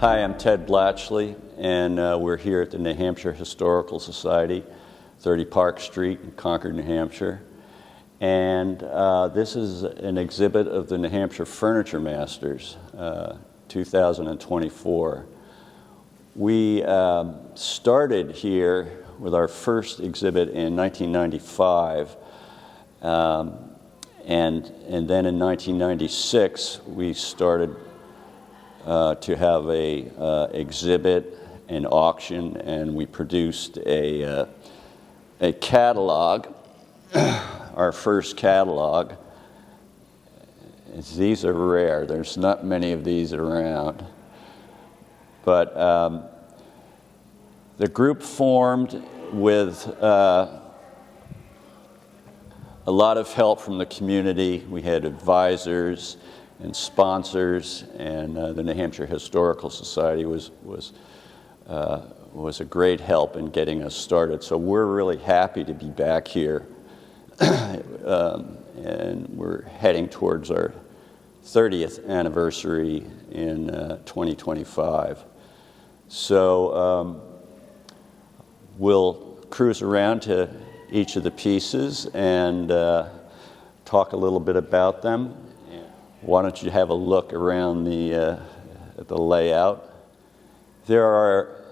Hi, I'm Ted Blachly, and we're here at the New Hampshire Historical Society, 30 Park Street in Concord, New Hampshire. And this is an exhibit of the New Hampshire Furniture Masters, 2024. We started here with our first exhibit in 1995, and then in 1996 we started to have a exhibit, an auction, and we produced a catalog, our first catalog. These are rare. There's not many of these around. But the group formed with a lot of help from the community. We had advisors and sponsors, and the New Hampshire Historical Society was a great help in getting us started. So we're really happy to be back here, and we're heading towards our 30th anniversary in 2025. So we'll cruise around to each of the pieces and talk a little bit about them. Why don't you have a look around the layout? There are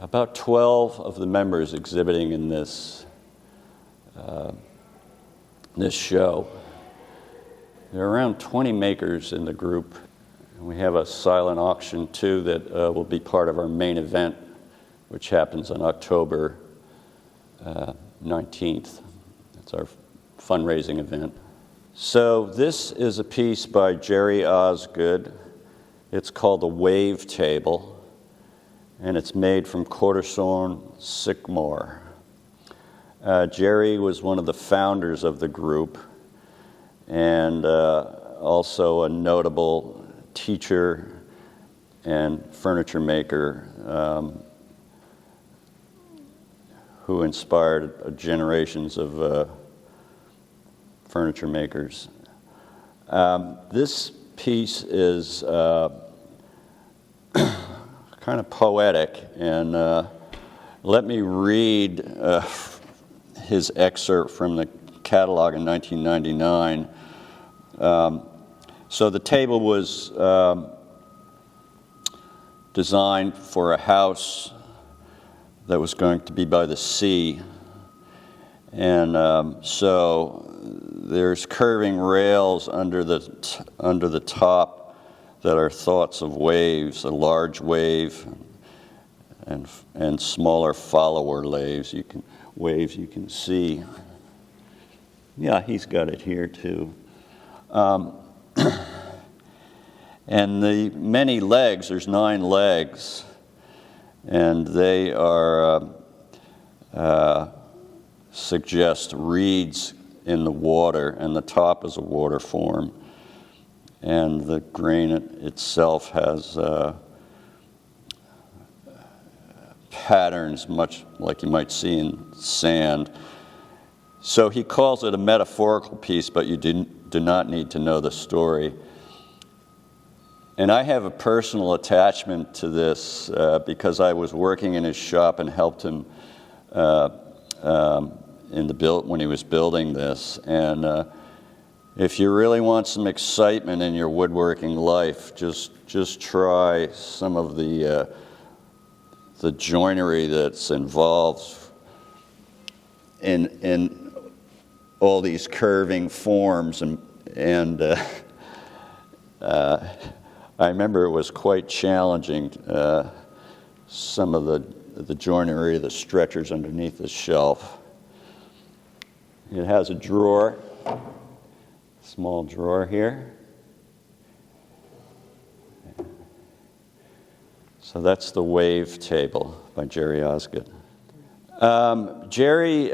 about 12 of the members exhibiting in this show. There are around 20 makers in the group. And we have a silent auction too that will be part of our main event, which happens on October 19th. That's our fundraising event. So this is a piece by Jere Osgood. It's called the Wave Table, and it's made from quarter-sawn sycamore. Jere was one of the founders of the group, and also a notable teacher and furniture maker who inspired generations of furniture makers. This piece is kind of poetic, and let me read his excerpt from the catalog in 1999. So the table was designed for a house that was going to be by the sea, and so there's curving rails under the top that are thoughts of waves, a large wave and smaller follower waves you can see. Yeah, he's got it here too. And the many legs, there's 9 legs, and they are suggest reeds in the water, and the top is a water form, and the grain itself has patterns much like you might see in sand. So he calls it a metaphorical piece, but you do not need to know the story. And I have a personal attachment to this because I was working in his shop and helped him when he was building this. And if you really want some excitement in your woodworking life, just try some of the joinery that's involved in all these curving forms, and I remember it was quite challenging. Some of the joinery, the stretchers underneath the shelf. It has a drawer, small drawer here. So that's the Wave Table by Jere Osgood. Jere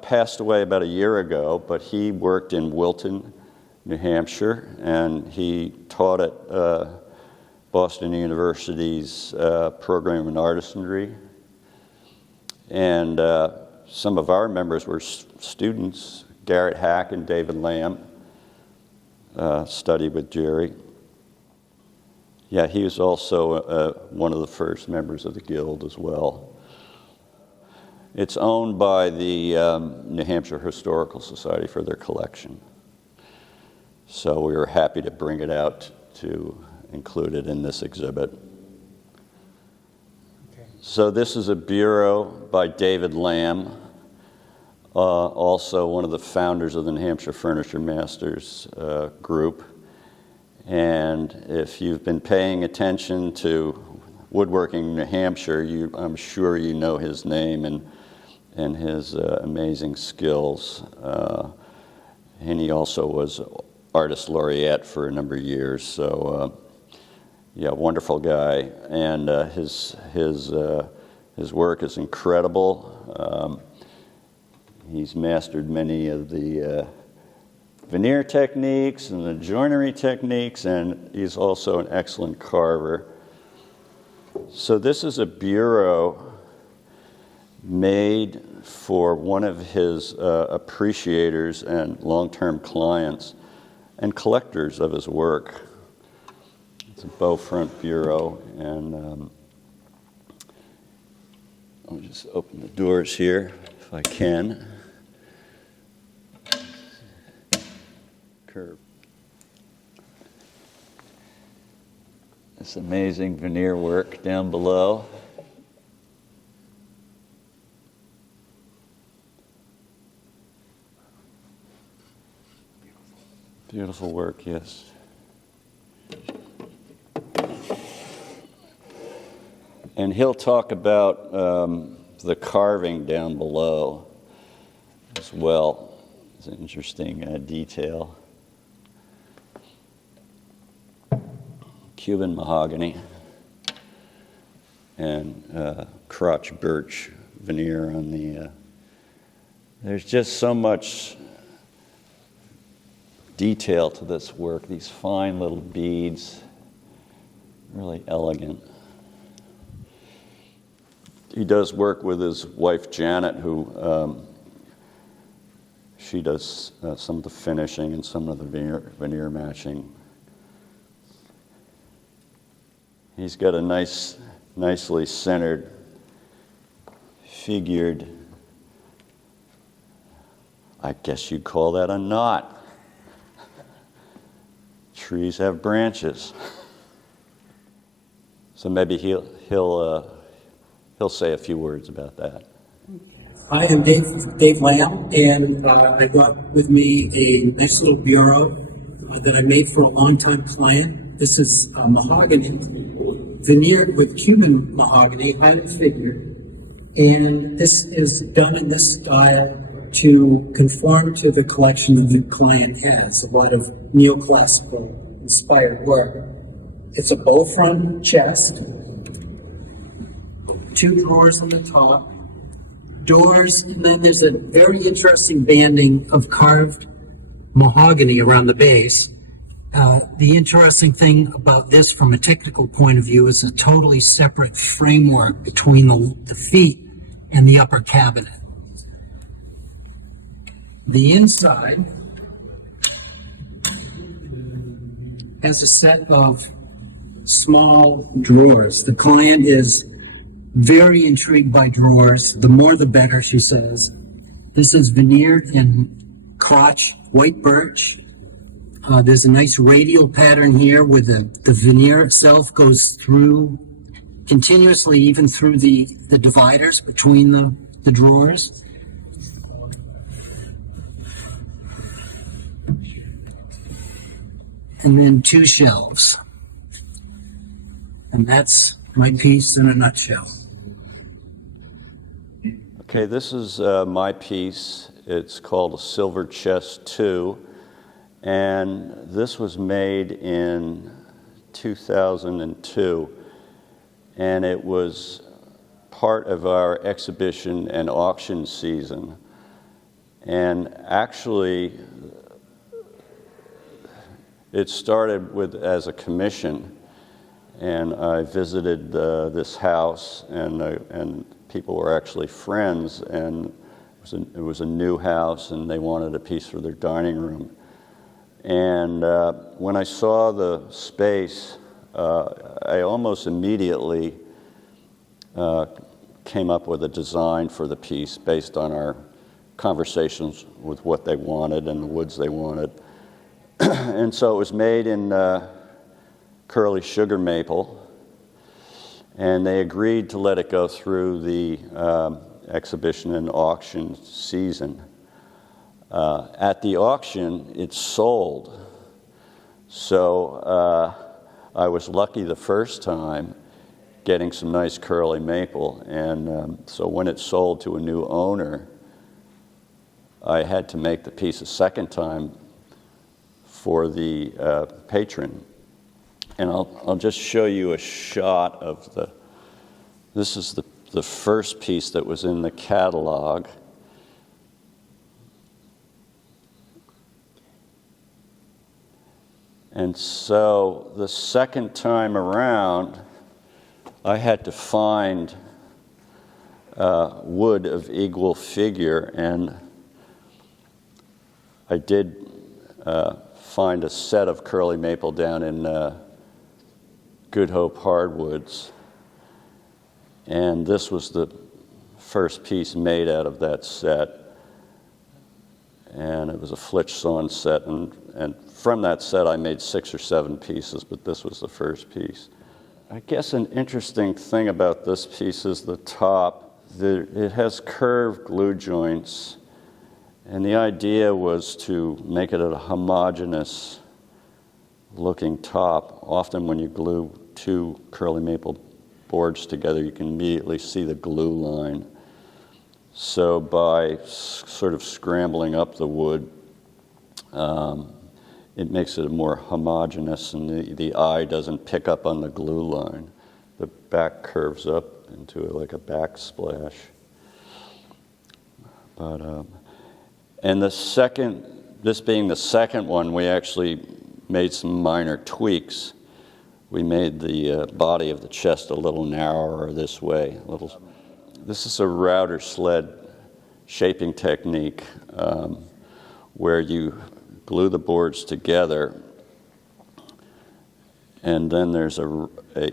passed away about a year ago, but he worked in Wilton, New Hampshire, and he taught at Boston University's program in artisanry. And some of our members were students. Garrett and David Lamb studied with Jere. Yeah, he was also one of the first members of the guild as well. It's owned by the New Hampshire Historical Society for their collection. So we were happy to bring it out to include it in this exhibit. Okay. So this is a bureau by David Lamb, also one of the founders of the New Hampshire Furniture Masters group. And if you've been paying attention to woodworking in New Hampshire, I'm sure you know his name and his amazing skills. And he also was artist laureate for a number of years. So, yeah, wonderful guy. And his work is incredible. He's mastered many of the veneer techniques and the joinery techniques, and he's also an excellent carver. So this is a bureau made for one of his appreciators and long-term clients and collectors of his work. It's a bow front bureau, and I'll just open the doors here if I can. Curve. This amazing veneer work down below. Beautiful work, yes. And he'll talk about the carving down below as well. It's an interesting detail. Cuban mahogany and crotch birch veneer on the... there's just so much detail to this work, these fine little beads, really elegant. He does work with his wife Janet, who she does some of the finishing and some of the veneer matching. He's got a nicely centered, figured, I guess you'd call that a knot. Trees have branches. So maybe he'll say a few words about that. Hi, I'm Dave Lamb, and I got with me a nice little bureau that I made for a longtime client. This is mahogany, veneered with Cuban mahogany, highly figured, and this is done in this style to conform to the collection that the client has, a lot of neoclassical inspired work. It's a bow front chest, 2 drawers on the top, doors, and then there's a very interesting banding of carved mahogany around the base. The interesting thing about this from a technical point of view is a totally separate framework between the feet and the upper cabinet. The inside has a set of small drawers. The client is very intrigued by drawers. The more the better, she says. This is veneered in crotch white birch. There's a nice radial pattern here where the veneer itself goes through continuously, even through the dividers between the drawers. And then 2 shelves. And that's my piece in a nutshell. Okay, this is my piece. It's called a Silver Chest 2, and this was made in 2002, and it was part of our exhibition and auction season. And actually, it started as a commission, and I visited this house, and people were actually friends, and it was a new house, and they wanted a piece for their dining room. And when I saw the space, I almost immediately came up with a design for the piece based on our conversations with what they wanted and the woods they wanted. And so it was made in curly sugar maple, and they agreed to let it go through the exhibition and auction season. At the auction, it sold. So I was lucky the first time getting some nice curly maple, and so when it sold to a new owner, I had to make the piece a second time for the patron. And I'll just show you a shot of this is the first piece that was in the catalog. And so the second time around, I had to find wood of equal figure, and I did find a set of curly maple down in Good Hope Hardwoods, and this was the first piece made out of that set, and it was a flitch sawn set, and from that set I made 6 or 7 pieces, but this was the first piece. I guess an interesting thing about this piece is the top. It has curved glue joints, and the idea was to make it a homogeneous looking top. Often when you glue 2 curly maple boards together, you can immediately see the glue line. So by sort of scrambling up the wood, it makes it more homogeneous, and the eye doesn't pick up on the glue line. The back curves up into like a backsplash. But and this being the second one, we actually made some minor tweaks. We made the body of the chest a little narrower this way. This is a router sled shaping technique where you glue the boards together, and then there's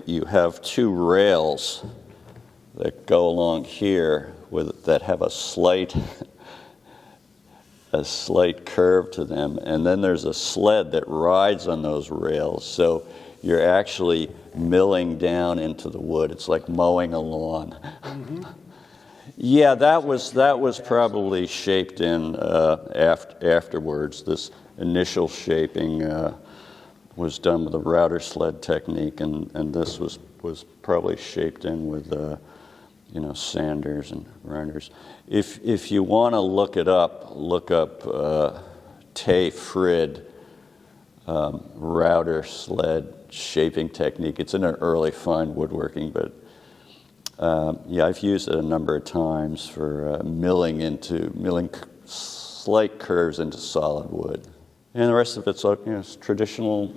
you have 2 rails that go along here that have a slight curve to them, and then there's a sled that rides on those rails, so you're actually milling down into the wood. It's like mowing a lawn. Mm-hmm. Yeah, that was probably shaped in afterwards. This initial shaping was done with a router sled technique, and this was probably shaped in with sanders and grinders. If you want to look up Tay Frid router sled shaping technique. It's in an early fine woodworking, but I've used it a number of times for milling slight curves into solid wood. And the rest of it's it's traditional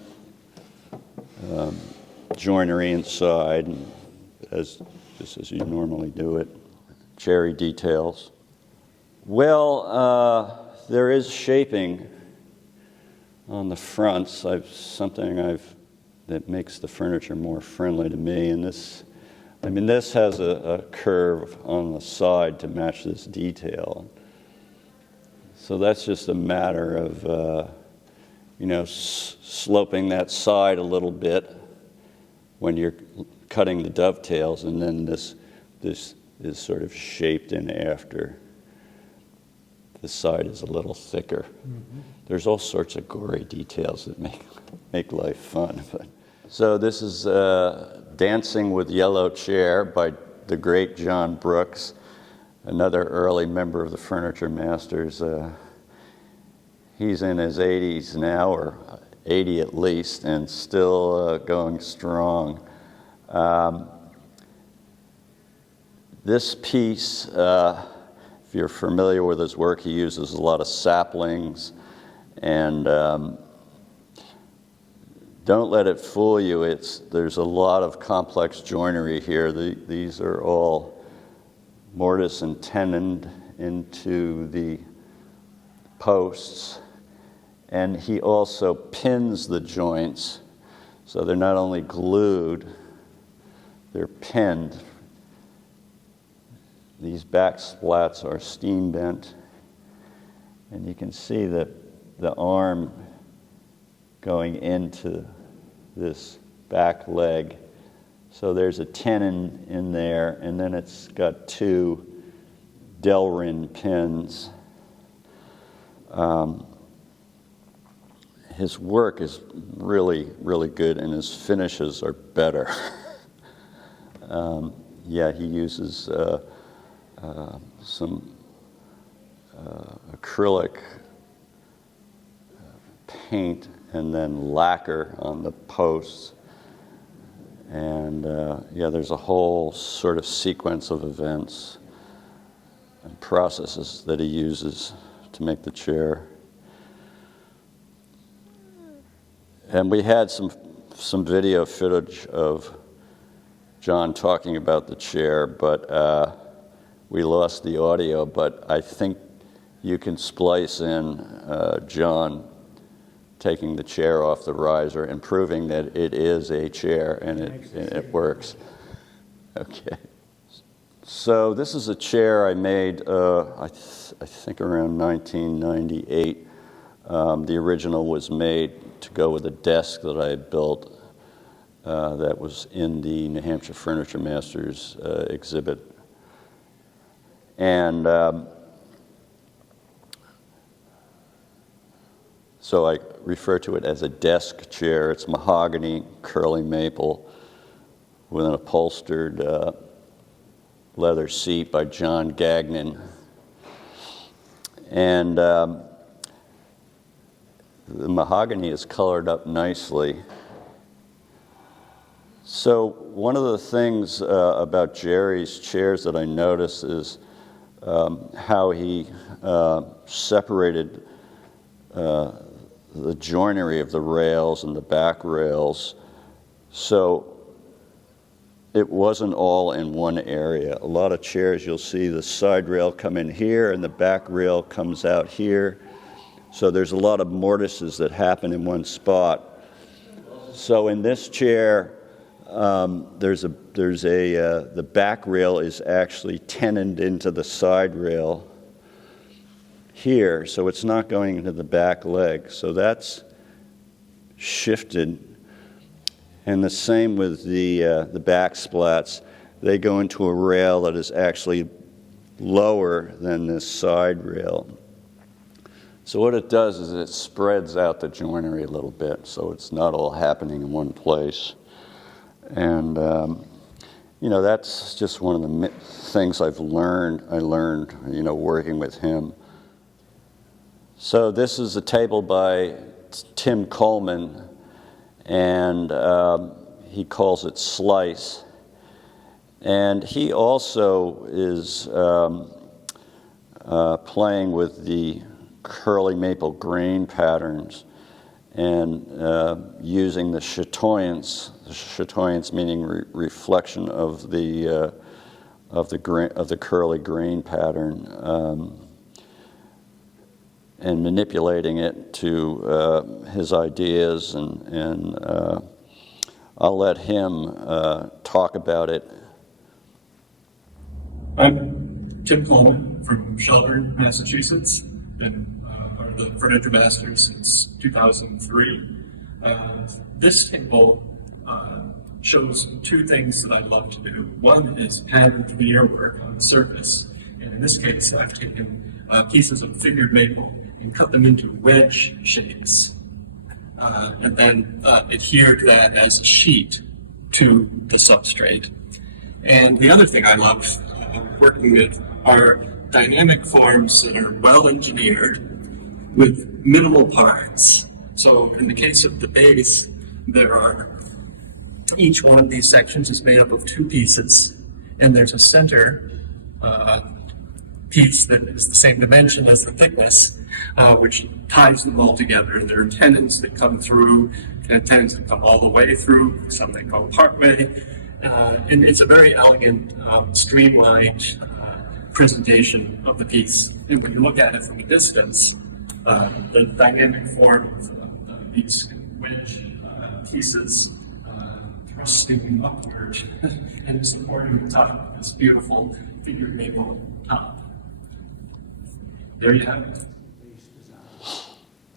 joinery inside, and just as you normally do it. Jere details. Well, there is shaping on the fronts. That makes the furniture more friendly to me, and this has a curve on the side to match this detail. So that's just a matter of sloping that side a little bit when you're cutting the dovetails, and then this is sort of shaped in after. The side is a little thicker. Mm-hmm. There's all sorts of gory details that make life fun. So this is Dancing with Yellow Chair by the great John Brooks, another early member of the Furniture Masters. He's in his 80s now, or 80 at least, and still going strong. This piece, if you're familiar with his work, he uses a lot of saplings, and don't let it fool you. There's a lot of complex joinery here. These are all mortise and tenoned into the posts, and he also pins the joints So they're not only glued, they're pinned. These back splats are steam bent, and you can see that the arm going into this back leg. So there's a tenon in there, and then it's got two Delrin pins. His work is really, really good, and his finishes are better. Yeah, he uses some acrylic paint and then lacquer on the posts. And yeah, there's a whole sort of sequence of events and processes that he uses to make the chair. And we had some video footage of John talking about the chair, but we lost the audio. But I think you can splice in John taking the chair off the riser and proving that it is a chair and it works. Okay. So this is a chair I made, I think around 1998. The original was made to go with a desk that I had built that was in the New Hampshire Furniture Masters exhibit. And so I refer to it as a desk chair. It's mahogany, curly maple, with an upholstered leather seat by John Gagnon. And the mahogany is colored up nicely. So one of the things about Jere's chairs that I noticed is how he separated the joinery of the rails and the back rails. So it wasn't all in one area. A lot of chairs, you'll see the side rail come in here and the back rail comes out here. So there's a lot of mortises that happen in one spot. So in this chair, the back rail is actually tenoned into the side rail here, so it's not going into the back leg. So that's shifted. And the same with the back splats. They go into a rail that is actually lower than this side rail. So what it does is it spreads out the joinery a little bit, so it's not all happening in one place. And you know, that's just one of the things I learned, you know, working with him. So this is a table by Tim Coleman, and he calls it Slice. And he also is playing with the curly maple grain patterns and using the chatoyance meaning reflection of the curly grain pattern, and manipulating it to his ideas, and I'll let him talk about it. I'm Tim Coleman from Shelburne, Massachusetts. Been part of the Furniture Masters since 2003. This table shows two things that I love to do. One is patterned veneer work on the surface, and in this case I've taken pieces of figured maple and cut them into wedge shapes, and then adhered that as a sheet to the substrate. And the other thing I love working with are dynamic forms that are well engineered with minimal parts. So in the case of the base, each one of these sections is made up of two pieces, and there's a center piece that is the same dimension as the thickness, which ties them all together. And there are tenons that come through, and tenons that come all the way through, some that go partway. And it's a very elegant, streamlined presentation of the piece. And when you look at it from a distance, the dynamic form of these wedge pieces thrusting upward and supporting the top of this beautiful figure maple top. There you have it.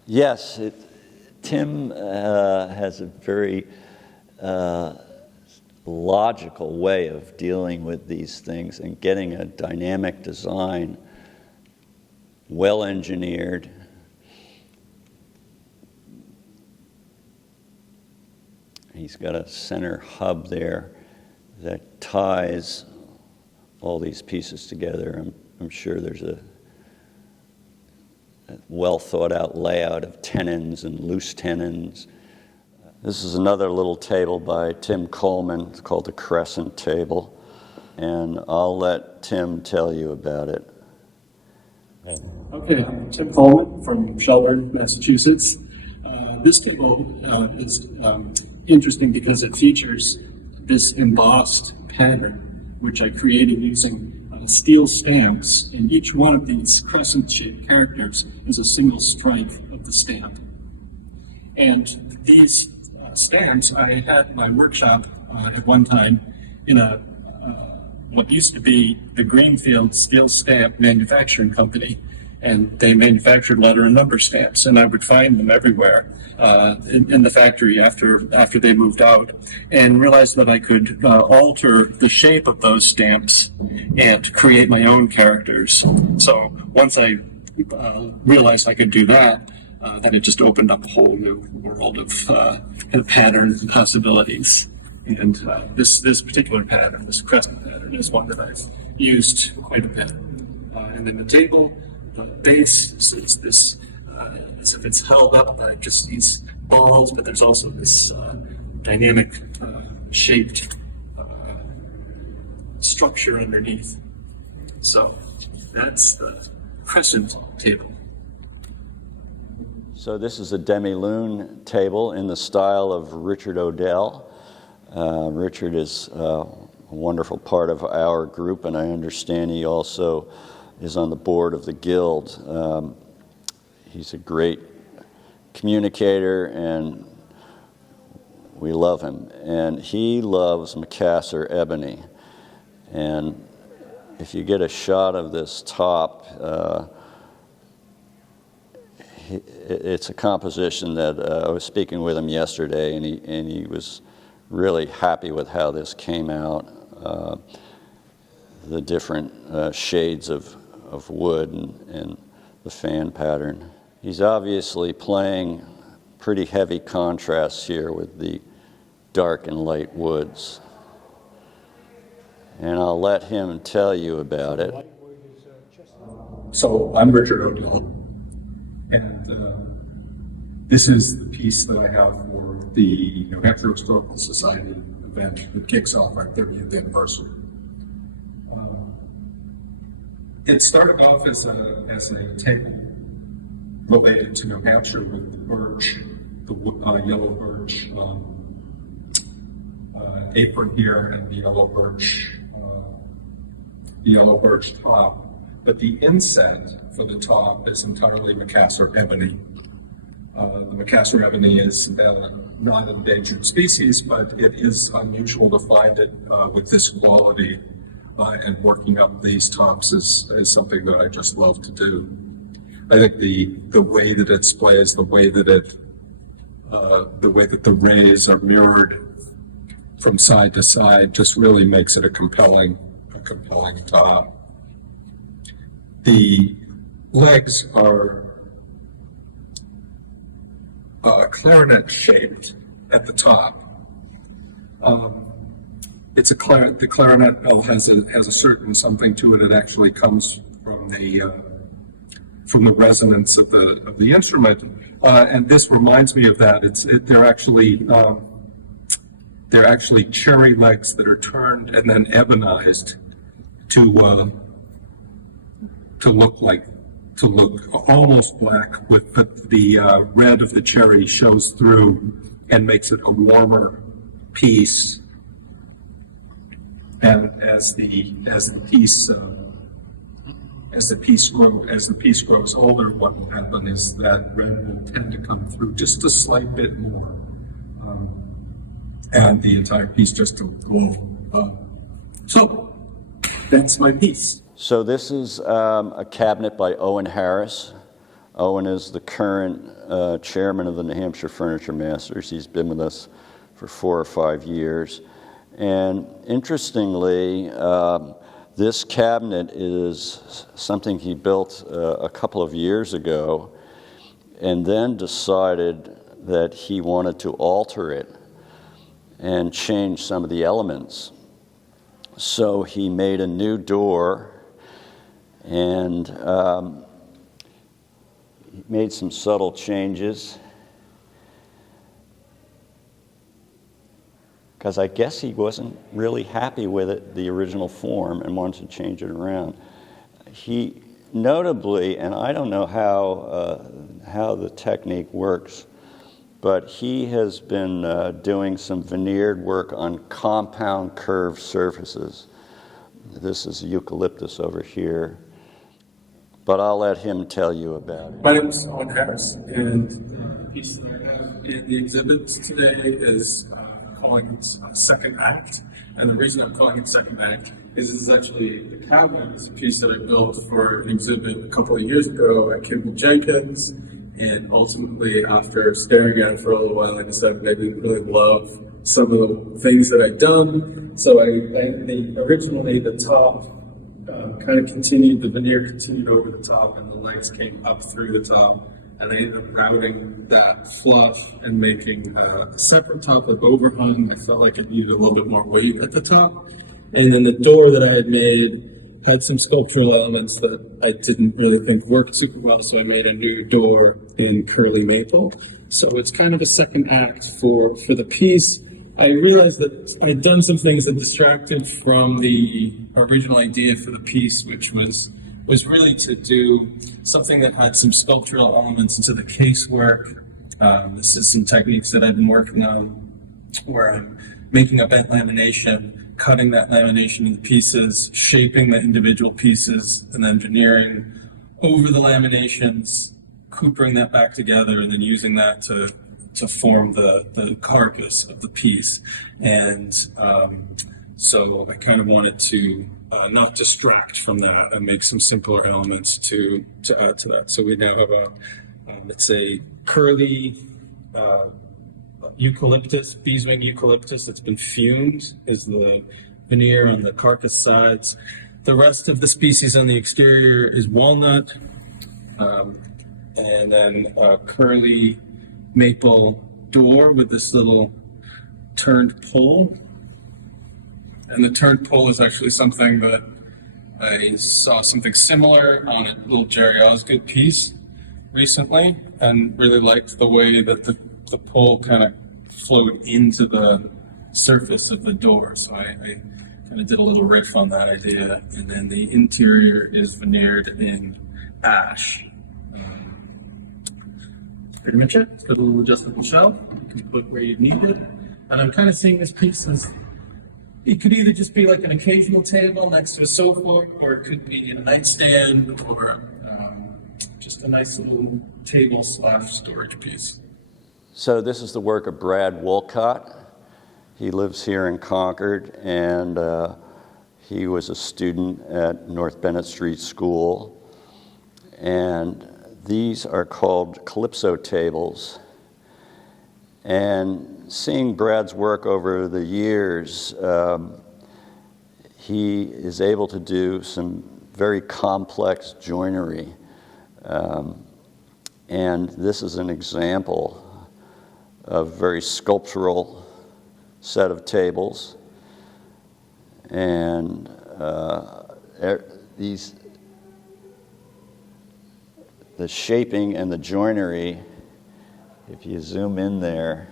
Yes, Tim has a very logical way of dealing with these things and getting a dynamic design, well engineered. He's got a center hub there that ties all these pieces together. I'm sure there's a well thought out layout of tenons and loose tenons. This is another little table by Tim Coleman. It's called the Crescent table, and I'll let Tim tell you about it. Okay, I'm Tim Coleman from Shelburne, Massachusetts. This table is interesting because it features this embossed pattern, which I created using steel stamps, and each one of these crescent-shaped characters is a single stripe of the stamp. And these stamps I had in my workshop at one time in what used to be the Greenfield Steel Stamp Manufacturing Company, and they manufactured letter and number stamps, and I would find them everywhere in the factory after they moved out, and realized that I could alter the shape of those stamps and create my own characters. So once I realized I could do that, then it just opened up a whole new world of pattern possibilities. And this particular pattern, this crescent pattern, is one that I've used quite a bit. And then the table, the base, is this as if it's held up by just these balls, but there's also this dynamic shaped structure underneath. So that's the crescent table. So this is a demilune table in the style of Richard Oedel. Richard is a wonderful part of our group, and I understand he also is on the board of the guild. He's a great communicator, and we love him. And he loves Macassar ebony. And if you get a shot of this top, it's a composition that I was speaking with him yesterday, and he was really happy with how this came out. The different shades of wood and the fan pattern. He's obviously playing pretty heavy contrasts here with the dark and light woods. And I'll let him tell you about it. So I'm Richard Oedel, and this is the piece that I have for the Hampshire Historical Society event that kicks off our 30th anniversary. It started off as a table related to New Hampshire with the birch, the yellow birch apron here, and the yellow birch top. But the inset for the top is entirely Macassar ebony. The Macassar ebony is not an endangered species, but it is unusual to find it with this quality. And working up these tops is something that I just love to do. I think the way that it displays, the way that the rays are mirrored from side to side, just really makes it a compelling top. The legs are clarinet shaped at the top. The clarinet bell has a certain something to it. It actually comes from the resonance of the instrument, and this reminds me of that. They're actually cherry legs that are turned and then ebonized to look almost black, with the red of the cherry shows through and makes it a warmer piece. And as the piece grows older, what will happen is that red will tend to come through just a slight bit more. and the entire piece just to blow up. So that's my piece. So this is a cabinet by Owain Harris. Owain is the current chairman of the New Hampshire Furniture Masters. He's been with us for 4 or 5 years. And interestingly, this cabinet is something he built a couple of years ago and then decided that he wanted to alter it and change some of the elements. So he made a new door and he made some subtle changes because I guess he wasn't really happy with it, the original form, and wanted to change it around. He notably, and I don't know how the technique works, but he has been doing some veneered work on compound curved surfaces. This is eucalyptus over here, but I'll let him tell you about it. My name is Owain Harris, and the piece that I have in the exhibit today is calling it Second Act. And the reason I'm calling it Second Act is this is actually the cabinet. It's a piece that I built for an exhibit a couple of years ago at Kimball Jenkins. And ultimately, after staring at it for a little while, I decided I didn't really love some of the things that I'd done. So originally the top kind of continued, the veneer continued over the top, and the legs came up through the top. And I ended up routing that fluff and making a separate top that overhung. I felt like it needed a little bit more weight at the top. And then the door that I had made had some sculptural elements that I didn't really think worked super well, so I made a new door in curly maple. So it's kind of a second act for the piece. I realized that I'd done some things that distracted from the original idea for the piece, which was really to do something that had some sculptural elements to the casework. This is some techniques that I've been working on where I'm making a bent lamination, cutting that lamination into pieces, shaping the individual pieces, and then veneering over the laminations, coopering that back together, and then using that to form the carcass of the piece. And so I kind of wanted to not distract from that and make some simpler elements to add to that. So we now have it's a curly eucalyptus, beeswing eucalyptus that's been fumed is the veneer on the carcass sides. The rest of the species on the exterior is walnut, and then a curly maple door with this little turned pull. And the turned pull is actually something that I saw something similar on a little Jere Osgood piece recently, and really liked the way that the pull kind of flowed into the surface of the door. So I kind of did a little riff on that idea. And then the interior is veneered in ash. Pretty much it. It's got a little adjustable shelf. You can put where you need it. And I'm kind of seeing this piece as it could either just be like an occasional table next to a sofa, or it could be a nightstand, or just a nice little table / storage piece. So this is the work of Brad Wolcott. He lives here in Concord, and he was a student at North Bennett Street School. And these are called Calypso tables. And seeing Brad's work over the years, he is able to do some very complex joinery. And this is an example of a very sculptural set of tables. And the shaping and the joinery, if you zoom in there,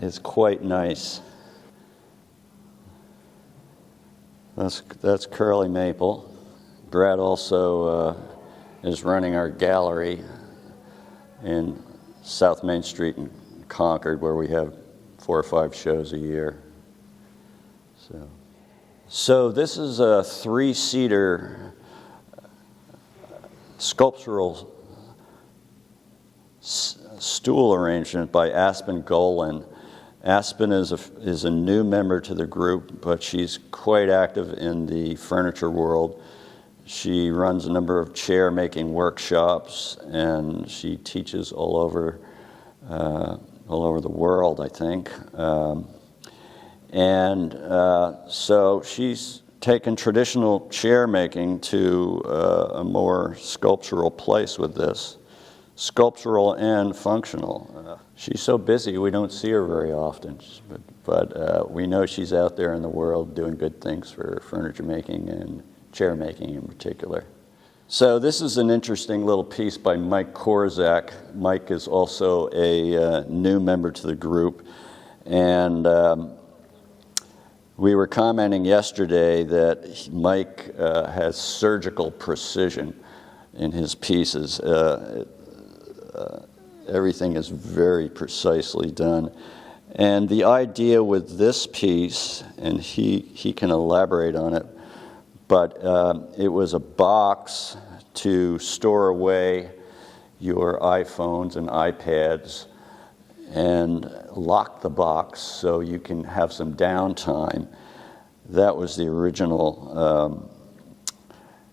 is quite nice. That's curly maple. Brad also is running our gallery in South Main Street in Concord, where we have 4 or 5 shows a year. So this is a 3-seater sculptural stool arrangement by Aspen Golann. Aspen is a new member to the group, but she's quite active in the furniture world. She runs a number of chair-making workshops, and she teaches all over the world, I think. So she's taken traditional chair-making to a more sculptural place with this. Sculptural and functional. She's so busy we don't see her very often, but we know she's out there in the world doing good things for furniture making and chair making in particular. So this is an interesting little piece by Mike Korsak. Mike is also a new member to the group, and we were commenting yesterday that Mike has surgical precision in his pieces. Everything is very precisely done. And the idea with this piece, and he can elaborate on it, but it was a box to store away your iPhones and iPads and lock the box so you can have some downtime. That was the original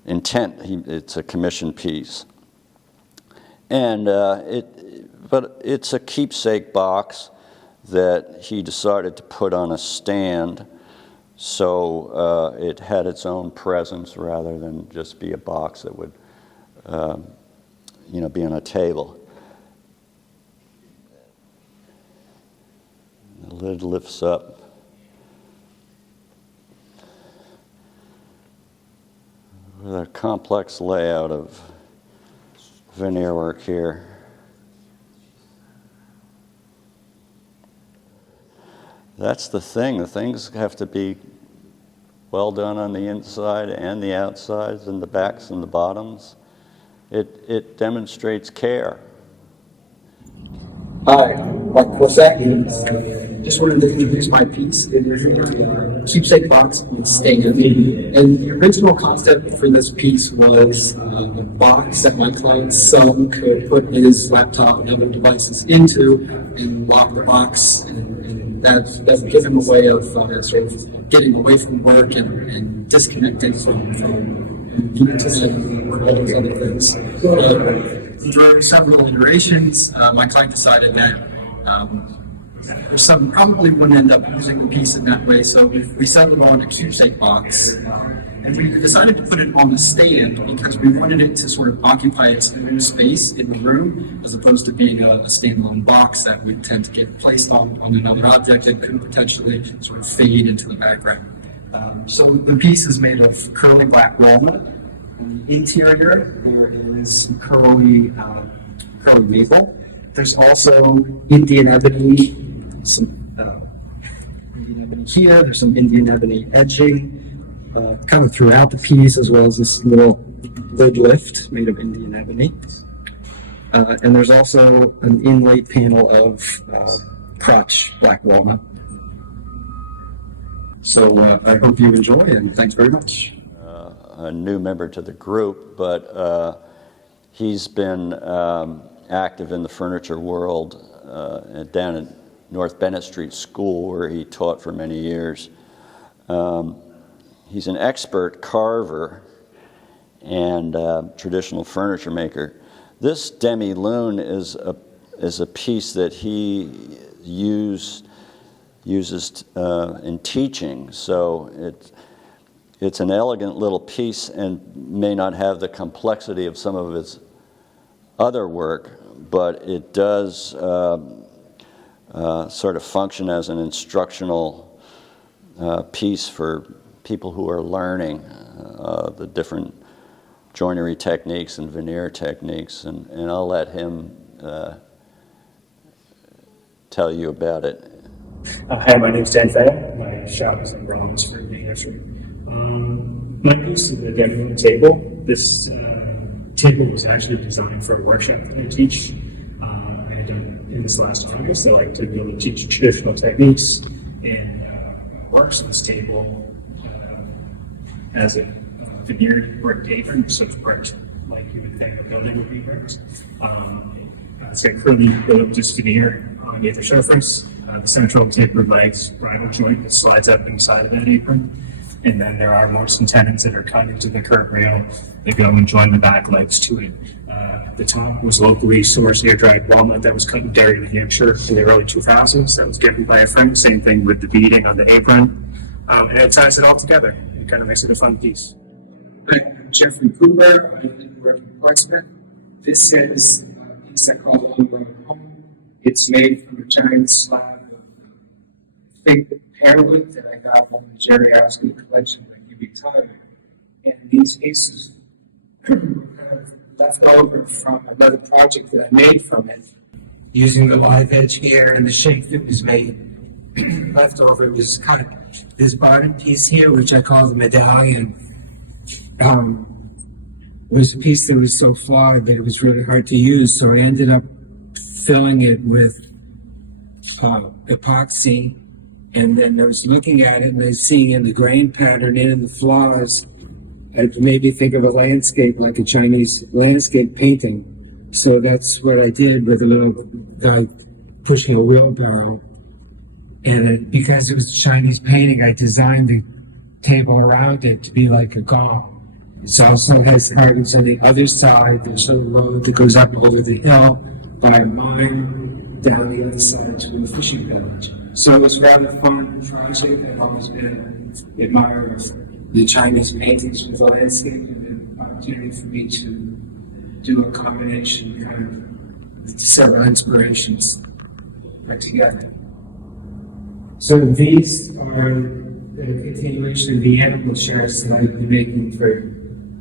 intent. It's a commission piece. And but it's a keepsake box that he decided to put on a stand, so it had its own presence rather than just be a box that would, be on a table. The lid lifts up. With a complex layout of veneer work here. That's the thing. The things have to be well done on the inside and the outsides and the backs and the bottoms. It demonstrates care. Hi, Mark Korsak. Just wanted to introduce my piece. It is a keepsake box on stand. And the original concept for this piece was a box that my client's son could put his laptop and other devices into and lock the box. And that would give him a way of sort of getting away from work and disconnecting from the internet and all those other things. Through several iterations, my client decided that some probably wouldn't end up using the piece in that way, so we settled on a keepsake box. And we decided to put it on the stand because we wanted it to sort of occupy its own space in the room, as opposed to being a standalone box that would tend to get placed on another object and could potentially sort of fade into the background. So the piece is made of curly black walnut. On the interior, there is some curly maple. There's also Indian ebony, some Indian ebony here. There's some Indian ebony edging kind of throughout the piece, as well as this little lid lift made of Indian ebony. And there's also an inlaid panel of crotch black walnut. So I hope you enjoy, and thanks very much. A new member to the group, but he's been active in the furniture world down at North Bennett Street School, where he taught for many years. He's an expert carver and traditional furniture maker. This demilune is a piece that he uses in teaching, so it's an elegant little piece and may not have the complexity of some of his other work, but it does sort of function as an instructional piece for people who are learning the different joinery techniques and veneer techniques, and I'll let him tell you about it. Hi, my name is Dan Faia. My shop is in Bromsford, New Hampshire. My piece is the demilune table. This table was actually designed for a workshop that I teach. And in this last August, I like to be able to teach traditional techniques and works on this table as a veneered brick apron, so it's bricked like you would think a building would be bricked. It's a curly built just veneer on on either surface. The central tapered legs bridle joint that slides up inside of that apron. And then there are Morrison tenons that are cut into the curb rail that go and join the back legs to it. The top was locally sourced air-dried walnut that was cut in Derry, New Hampshire in the early 2000s. That was given by a friend. Same thing with the beading on the apron. And it ties it all together. It kind of makes it a fun piece. I'm Jeffrey Cooper. I work in Portsmouth. This is a piece I call Homegrown Home. It's made from a giant slab of fake pearwood that I got from the Jere Osgood collection by Give Me Time. And these pieces were kind of left over from another project that I made from it. Using the live edge here and the shape that was made left over, it was cut. This bottom piece here, which I call the medallion, was a piece that was so flawed that it was really hard to use, so I ended up filling it with epoxy, and then I was looking at it and I see in the grain pattern and in the flaws, it made me think of a landscape, like a Chinese landscape painting. So that's what I did with a little guy pushing a wheelbarrow. And because it was a Chinese painting, I designed the table around it to be like a gong. It also has gardens on the other side. There's a road that goes up over the hill by mine, down the other side to a fishing village. So it was a rather fun project. I've always been an admirer of the Chinese paintings with landscape, and an opportunity for me to do a combination, kind of several inspirations put together. So these are a continuation of the animal charts that I've been making for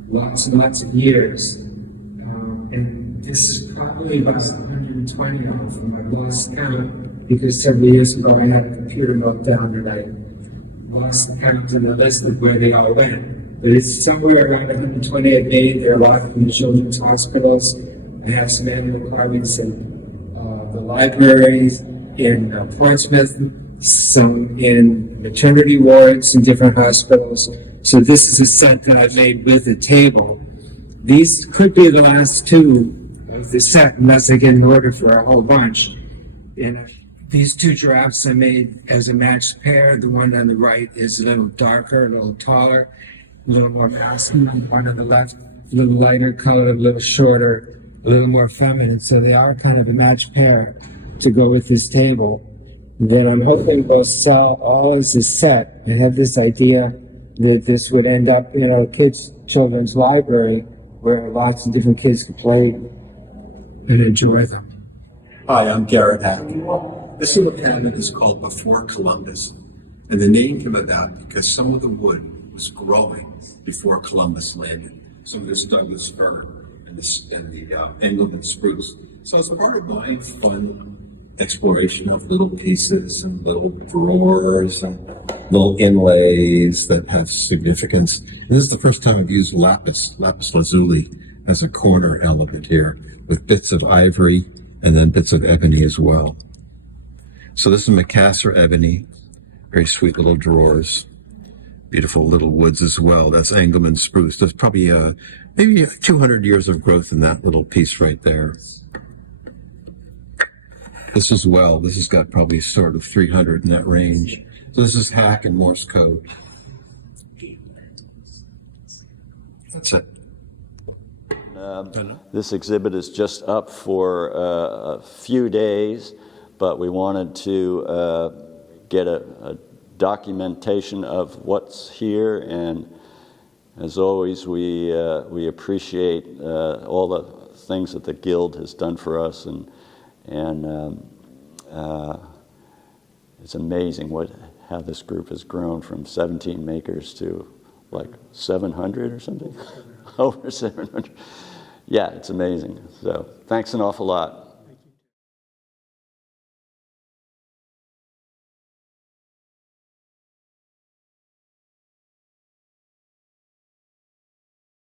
lots and lots of years. And this is probably about 120 of them. I've lost count because several years ago I had a computer meltdown and I lost the count in the list of where they all went. But it's somewhere around 120 I've made. There are a lot in the children's hospitals. I have some animal carvings in the libraries in Portsmouth, some in maternity wards in different hospitals. So this is a set that I've made with a table. These could be the last two of the set unless I get an order for a whole bunch. And these two giraffes I made as a matched pair. The one on the right is a little darker, a little taller, a little more masculine. The one on the left, a little lighter colored, a little shorter, a little more feminine. So they are kind of a matched pair to go with this table. That I'm hoping will sell all as a set. I have this idea that this would end up in a children's library where lots of different kids could play and enjoy them. Hi, I'm Garrett. This little cabinet is called Before Columbus, and the name came about because some of the wood was growing before Columbus landed. Some of this Douglas fir and the Engelmann spruce. So it's part of my fun exploration of little pieces and little drawers and little inlays that have significance. And this is the first time I've used lapis lazuli as a corner element here, with bits of ivory and then bits of ebony as well. So this is Macassar ebony, very sweet little drawers, beautiful little woods as well. That's Engelmann spruce. There's probably maybe 200 years of growth in that little piece right there. This as well, this has got probably sort of 300 in that range. So this is hack and Morse code. That's it. This exhibit is just up for a few days, but we wanted to get a documentation of what's here, and as always, we appreciate all the things that the Guild has done for us, and it's amazing how this group has grown from 17 makers to like 700 or something. Over 700. Yeah, it's amazing. So thanks an awful lot.